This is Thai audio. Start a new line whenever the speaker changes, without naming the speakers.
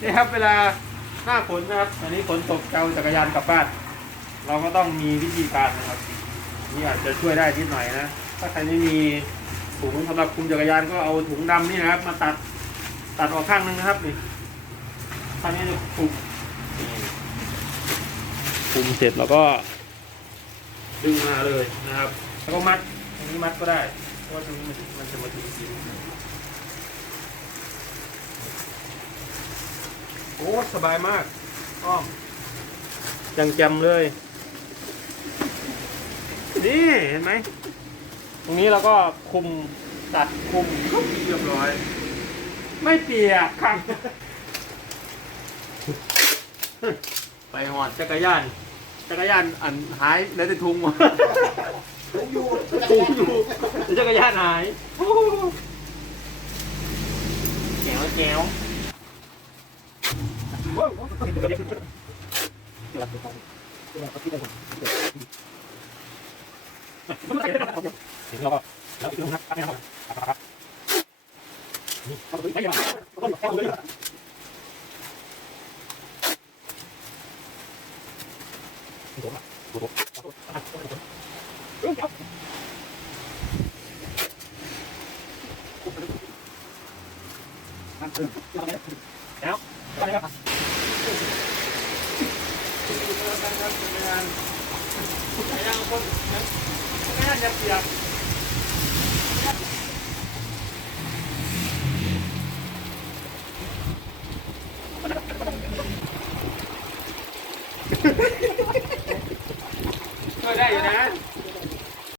นี่ครับเวลาหน้าฝนนะครับ อันนี้ฝนตกจะเอาจักรยานกลับบ้าน เราก็ต้องมีวิธีการนะครับ นี่อาจจะช่วยได้นิดหน่อยนะ ถ้าใครไม่มีถุงสำหรับคุมจักรยานก็เอาถุงดำนี่นะครับ มาตัดตัดออกข้างหนึงนะครับนี่ข้างนี้จะคุมคุมเสร็จแล้วก็ดึงมาเลยนะครับ แล้วก็มัดตรงนี้มัดก็ได้เพราะว่าตรงนี้มันมันจะมาถึงสี อ้สบายมากอ้อมยังจำเลย นี่เห็นไหม ตรงนี้เราก็คุมตัดคุมเรียบร้อย ไม่เปียกครับ ไปหอดจักรยาน จักรยานอันหายเลยแต่ทุงวะ
ทุกอยู่
ทุงอยู่แต่จักรยานหายแจ๋วแจ๋ว เราก็แล้วอี เก็ได้อยู่นะ